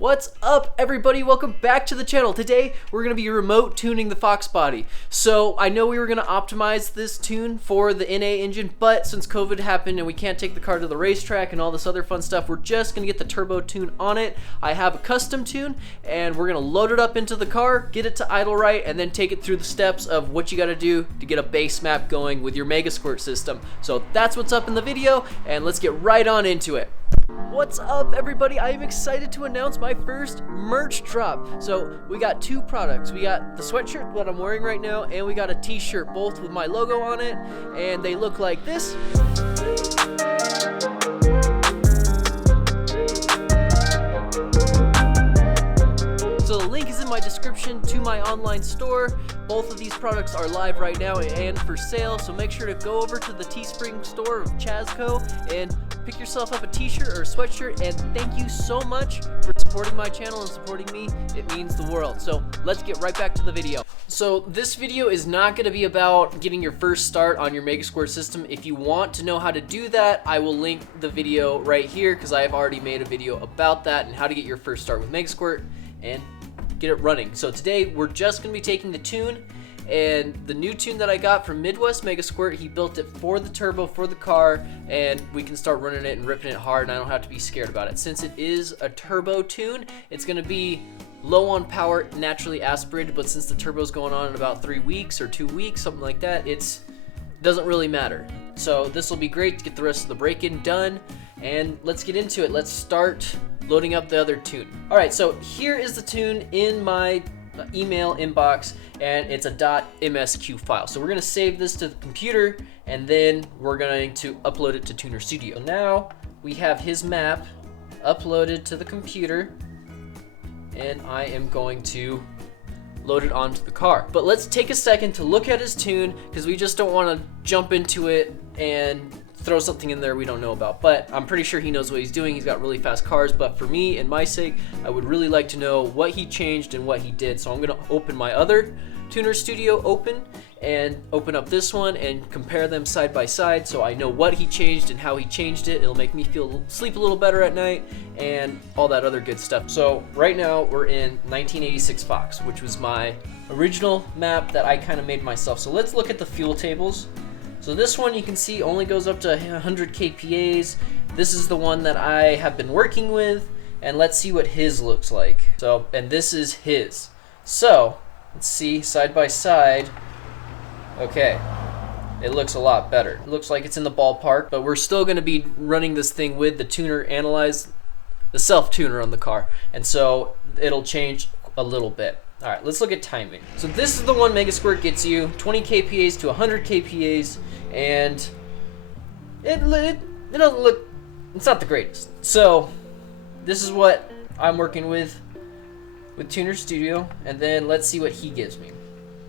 What's up, everybody? Welcome back to the channel. Today we're going to be remote tuning the Fox Body. So I know we were going to optimize this tune for the NA engine, but since COVID happened and we can't take the car to the racetrack and all this other fun stuff, we're just going to get the turbo tune on it. I have a custom tune and we're going to load it up into the car, get it to idle right, and then take it through the steps of what you got to do to get a base map going with your Mega Squirt system. So that's what's up in the video, and let's get right on into it. What's up, everybody? I am excited to announce my first merch drop. So we got two products. We got the sweatshirt that I'm wearing right now, and we got a t-shirt, both with my logo on it, and they look like this. So the link is in my description to my online store. Both of these products are live right now and for sale, so make sure to go over to the Teespring store of Chazco and pick yourself up a t-shirt or a sweatshirt, and thank you so much for supporting my channel and supporting me. It means the world. So let's get right back to the video. So this video is not going to be about getting your first start on your Mega Squirt system. If you want to know how to do that, I will link the video right here because I have already made a video about that and how to get your first start with Mega Squirt and get it running. So today we're just going to be taking the tune, and the new tune that I got from Midwest Mega Squirt, he built it for the turbo for the car, and we can start running it and ripping it hard, and I don't have to be scared about it. Since it is a turbo tune, it's going to be low on power, naturally aspirated, but since the turbo's going on in about 3 weeks or 2 weeks, something like that, it doesn't really matter. So this will be great to get the rest of the break-in done, and let's get into it. Let's start loading up the other tune. All right, so here is the tune in my email inbox, and it's a .msq file. So we're going to save this to the computer, and then we're going to upload it to Tuner Studio. So now we have his map uploaded to the computer, and I am going to load it onto the car. But let's take a second to look at his tune, because we just don't want to jump into it and throw something in there we don't know about. But I'm pretty sure he knows what he's doing. He's got really fast cars, but for me and my sake, I would really like to know what he changed and what he did. So I'm gonna open my other Tuner Studio and open up this one and compare them side by side so I know what he changed and how he changed it. It'll make me sleep a little better at night and all that other good stuff. So right now we're in 1986 Fox, which was my original map that I kind of made myself. So let's look at the fuel tables. So this one you can see only goes up to 100 kPAs. This is the one that I have been working with, and let's see what his looks like. So, and this is his. So, let's see side by side. Okay, it looks a lot better. It looks like it's in the ballpark, but we're still gonna be running this thing with the tuner analyze, the self-tuner on the car, and so it'll change a little bit. All right, let's look at timing. So this is the one Mega Squirt gets you, 20 kPAs to 100 kPAs, and it doesn't look, it's not the greatest. So this is what I'm working with Tuner Studio, and then let's see what he gives me.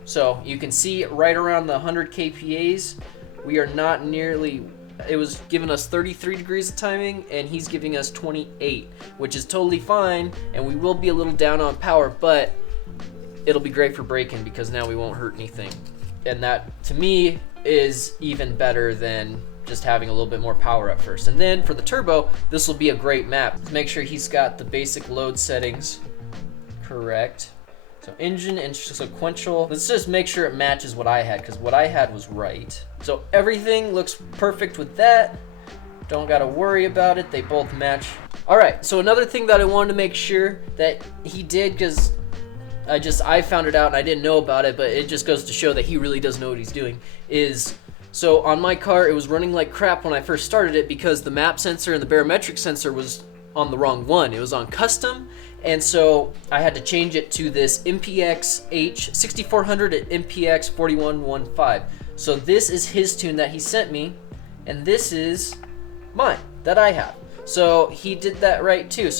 So you can see right around the 100 kPAs, we are not nearly, it was giving us 33 degrees of timing, and he's giving us 28, which is totally fine, and we will be a little down on power, but it'll be great for braking because now we won't hurt anything. And that, to me, is even better than just having a little bit more power at first. And then for the turbo, this will be a great map. Let's make sure he's got the basic load settings correct. So engine and sequential. Let's just make sure it matches what I had, because what I had was right. So everything looks perfect with that. Don't gotta worry about it, they both match. All right, so another thing that I wanted to make sure that he did, because I found it out and I didn't know about it, but it just goes to show that he really does know what he's doing, is, so on my car, it was running like crap when I first started it because the map sensor and the barometric sensor was on the wrong one. It was on custom, and so I had to change it to this MPX H6400 at MPX 4115. So this is his tune that he sent me, and this is mine that I have. So he did that right too.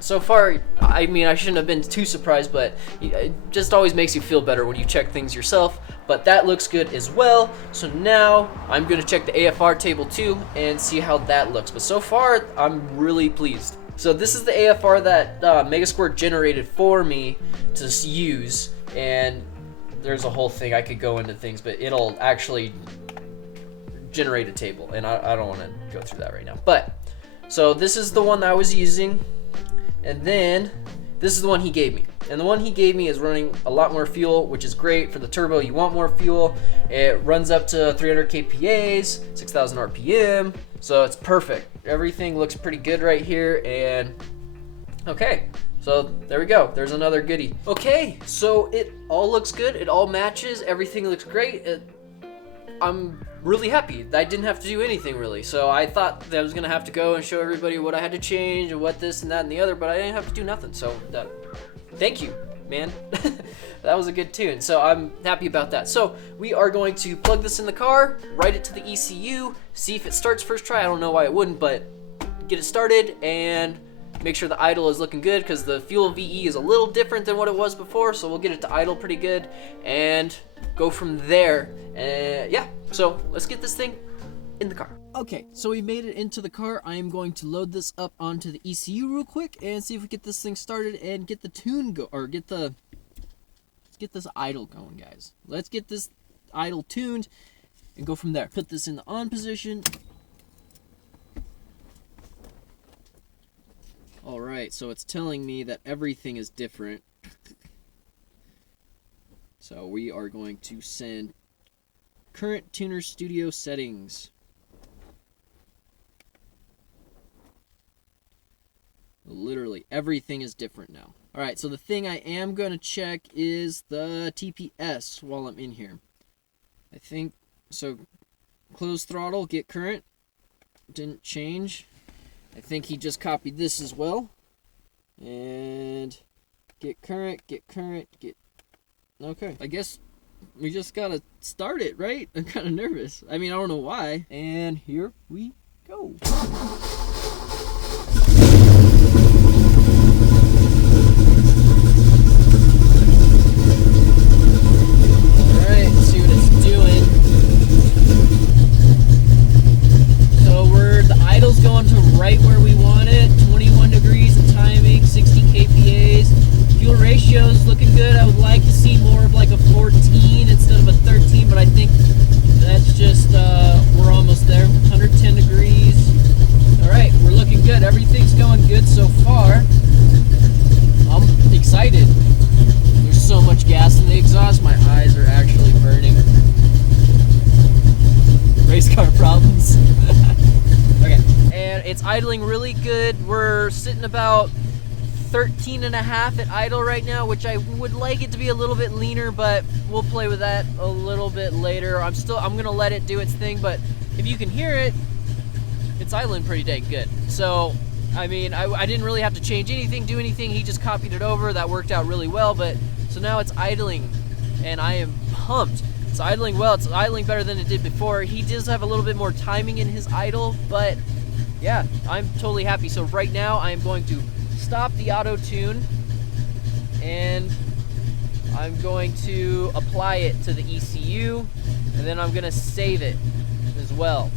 So far, I mean, I shouldn't have been too surprised, but it just always makes you feel better when you check things yourself. But that looks good as well. So now I'm going to check the AFR table too and see how that looks. But so far, I'm really pleased. So this is the AFR that Mega Squirt generated for me to use, and there's a whole thing. I could go into things, but it'll actually generate a table, and I don't want to go through that right now. But so this is the one that I was using. And then this is the one he gave me. And the one he gave me is running a lot more fuel, which is great for the turbo. You want more fuel. It runs up to 300 kPAs, 6,000 RPM. So it's perfect. Everything looks pretty good right here. And okay, so there we go. There's another goodie. Okay, so it all looks good. It all matches. Everything looks great. I'm really happy. I didn't have to do anything really. So I thought that I was gonna have to go and show everybody what I had to change and what this and that and the other, but I didn't have to do nothing. So thank you, man. That was a good tune. So I'm happy about that. So we are going to plug this in the car, write it to the ECU, see if it starts first try. I don't know why it wouldn't, but get it started and make sure the idle is looking good, because the fuel VE is a little different than what it was before. So we'll get it to idle pretty good and go from there. Yeah, so let's get this thing in the car. Okay, so we made it into the car. I am going to load this up onto the ECU real quick and see if we get this thing started and get the tune let's get this idle going, guys. Let's get this idle tuned and go from there. Put this in the on position. All right, so it's telling me that everything is different. So we are going to send current tuner studio settings. Literally everything is different now. All right, so the thing I am going to check is the TPS while I'm in here. I think, so close throttle, get current, didn't change. I think he just copied this as well. And get current, get, okay. I guess we just gotta start it, right? I'm kind of nervous. I mean, I don't know why. And here we go. Going to right where we want it, 21 degrees of timing, 60 kPAs. Fuel ratio's looking good. I would like to see more of like a 14 instead of a 13, but I think that's just, we're almost there. 110 degrees. All right, we're looking good. Everything's going good so far. I'm excited. There's so much gas in the exhaust, my eyes are actually burning. Race car problems. Okay, and it's idling really good. We're sitting about 13.5 at idle right now, which I would like it to be a little bit leaner, but we'll play with that a little bit later. I'm gonna let it do its thing, but if you can hear it, it's idling pretty dang good. So, I mean, I didn't really have to change anything, do anything. He just copied it over. That worked out really well, but so now it's idling, and I am pumped. It's idling well. It's idling better than it did before. He does have a little bit more timing in his idle, but yeah, I'm totally happy. So right now I am going to stop the auto tune and I'm going to apply it to the ECU, and then I'm gonna save it as well.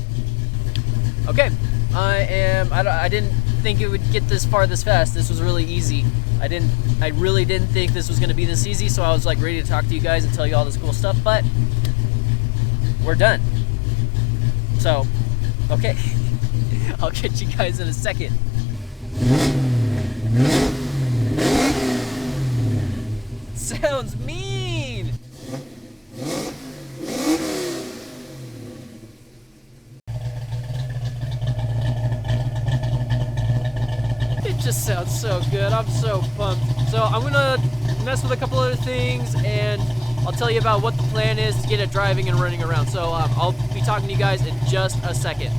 Okay, I didn't think it would get this far this fast. This was really easy. I really didn't think this was gonna be this easy, so I was like ready to talk to you guys and tell you all this cool stuff, but we're done. So, okay. I'll get you guys in a second. Sounds mean! It just sounds so good. I'm so pumped. So I'm gonna mess with a couple other things, and I'll tell you about what the plan is to get it driving and running around. So I'll be talking to you guys in just a second.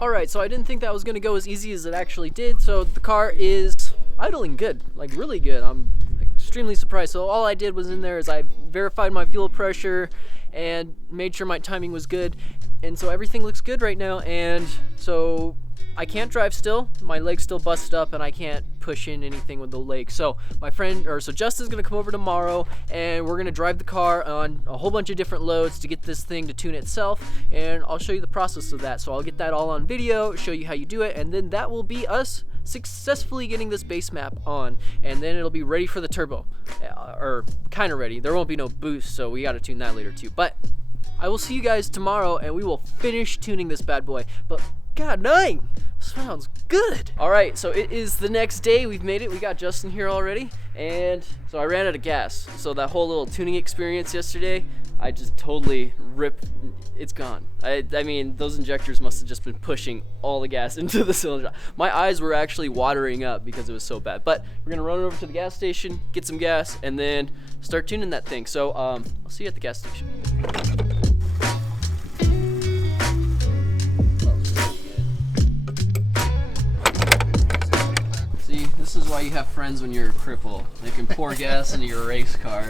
Alright, so I didn't think that was gonna go as easy as it actually did. So the car is idling good, like really good. I'm extremely surprised. So all I did was in there is I verified my fuel pressure and made sure my timing was good. And so everything looks good right now. And so I can't drive still. My leg's still busted up and I can't push in anything with the leg. So so Justin's gonna come over tomorrow and we're gonna drive the car on a whole bunch of different loads to get this thing to tune itself, and I'll show you the process of that. So I'll get that all on video, show you how you do it, and then that will be us successfully getting this base map on, and then it'll be ready for the turbo, or kind of ready. There won't be no boost, so we got to tune that later too. But I will see you guys tomorrow and we will finish tuning this bad boy. But God dang, sounds good. All right, so it is the next day. We've made it. We got Justin here already, and so I ran out of gas. So that whole little tuning experience yesterday, I just totally ripped. It's gone. I mean, those injectors must have just been pushing all the gas into the cylinder. My eyes were actually watering up because it was so bad. But we're gonna run over to the gas station, get some gas, and then start tuning that thing. So I'll see you at the gas station. See, this is why you have friends when you're a cripple. They can pour gas into your race car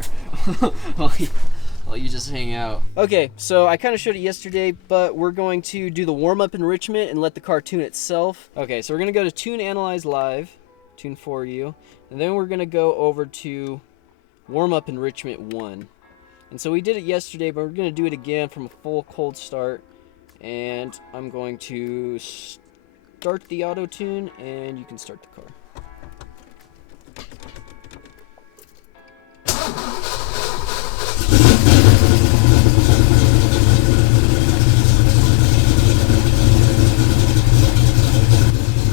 while you just hang out. Okay, so I kind of showed it yesterday, but we're going to do the warm-up enrichment and let the car tune itself. Okay, so we're gonna go to Tune Analyze Live, Tune for You, and then we're gonna go over to Warm-up Enrichment 1. And so we did it yesterday, but we're gonna do it again from a full cold start. And I'm going to start the auto tune, and you can start the car.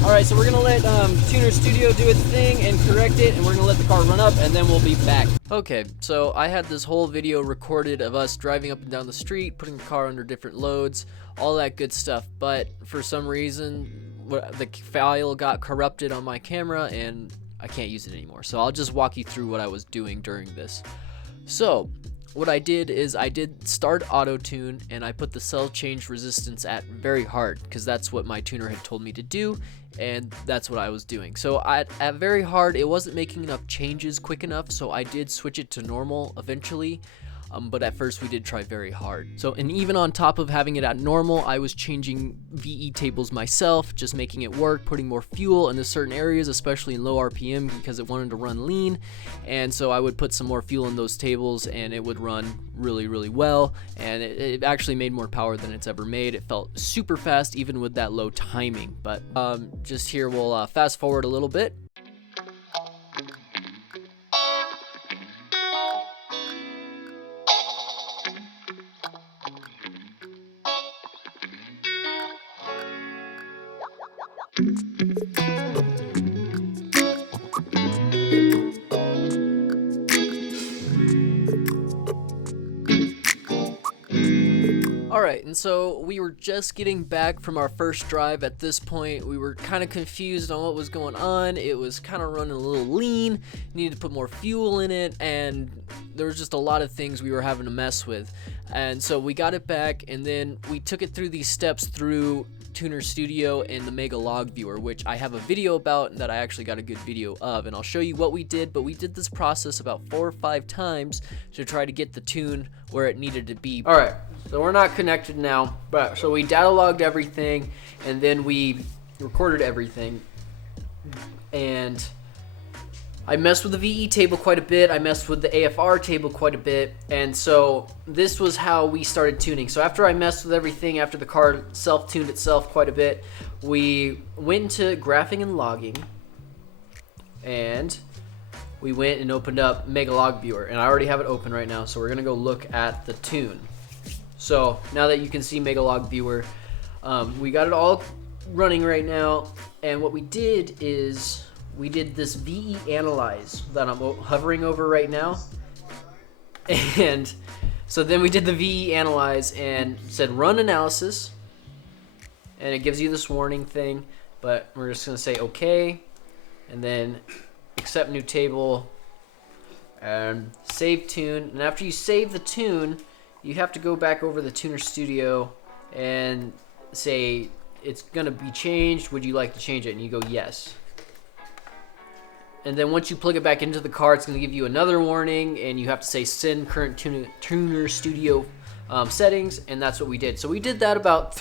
Alright, so we're going to let Tuner Studio do its thing and correct it, and we're going to let the car run up, and then we'll be back. Okay, so I had this whole video recorded of us driving up and down the street, putting the car under different loads, all that good stuff, but for some reason, the file got corrupted on my camera, and I can't use it anymore. So I'll just walk you through what I was doing during this. So what I did is I did start auto tune, and I put the cell change resistance at very hard because that's what my tuner had told me to do, and that's what I was doing. So at very hard, it wasn't making enough changes quick enough, so I did switch it to normal eventually. But at first we did try very hard. So, and even on top of having it at normal, I was changing VE tables myself, just making it work, putting more fuel into certain areas, especially in low RPM because it wanted to run lean. And so I would put some more fuel in those tables and it would run really, really well. And it actually made more power than it's ever made. It felt super fast even with that low timing. But just here, we'll fast forward a little bit. Alright, and so we were just getting back from our first drive. At this point, we were kind of confused on what was going on. It was kind of running a little lean, needed to put more fuel in it, and there was just a lot of things we were having to mess with. And so we got it back, and then we took it through these steps through Tuner Studio and the Mega Log Viewer, which I have a video about that I actually got a good video of, and I'll show you what we did. But we did this process about 4 or 5 times to try to get the tune where it needed to be. All right, so we're not connected now, but so we data logged everything, and then we recorded everything, and I messed with the VE table quite a bit. I messed with the AFR table quite a bit. And so this was how we started tuning. So after I messed with everything, after the car self-tuned itself quite a bit, we went into graphing and logging. And we went and opened up Mega Log Viewer. And I already have it open right now. So we're going to go look at the tune. So now that you can see Mega Log Viewer, we got it all running right now. And what we did is we did this VE Analyze that I'm hovering over right now. And so then we did the VE Analyze and said run analysis. And it gives you this warning thing, but we're just gonna say okay. And then accept new table and save tune. And after you save the tune, you have to go back over the Tuner Studio and say it's gonna be changed. Would you like to change it? And you go yes. And then once you plug it back into the car, it's going to give you another warning, and you have to say send current Tuner Studio settings, and that's what we did. So we did that about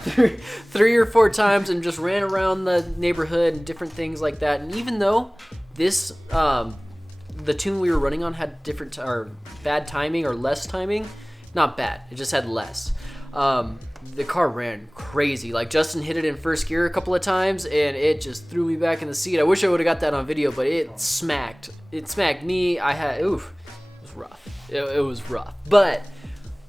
three or 4 times and just ran around the neighborhood and different things like that. And even though this, the tune we were running on had different or bad timing or less timing, not bad, it just had less. The car ran crazy. Like Justin hit it in first gear a couple of times and it just threw me back in the seat. I wish I would have got that on video, but it smacked me. It was rough. It was rough. But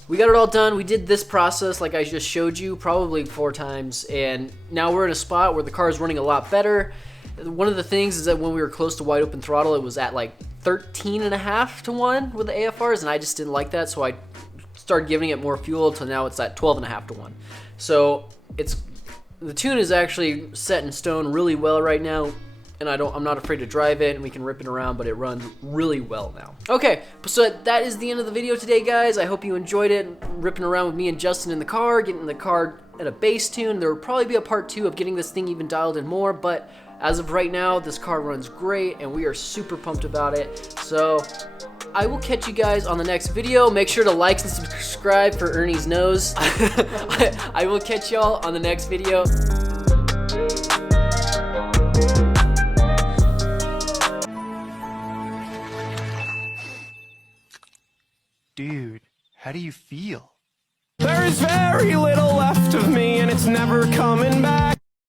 we got it all done. We did this process like I just showed you probably 4 times, and now we're in a spot where the car is running a lot better. One of the things is that when we were close to wide open throttle, it was at like 13.5 to 1 with the AFRs, and I just didn't like that, so I started giving it more fuel till now it's at 12.5 to 1. So the tune is actually set in stone really well right now, and I'm not afraid to drive it, and we can rip it around, but it runs really well now. Okay, so that is the end of the video today, guys. I hope you enjoyed it, ripping around with me and Justin in the car, getting the car at a bass tune. There will probably be a part 2 of getting this thing even dialed in more, but as of right now, this car runs great, and we are super pumped about it. So I will catch you guys on the next video. Make sure to like and subscribe for Ernie's nose. I will catch y'all on the next video. Dude, how do you feel? There's very little left of me and it's never coming back.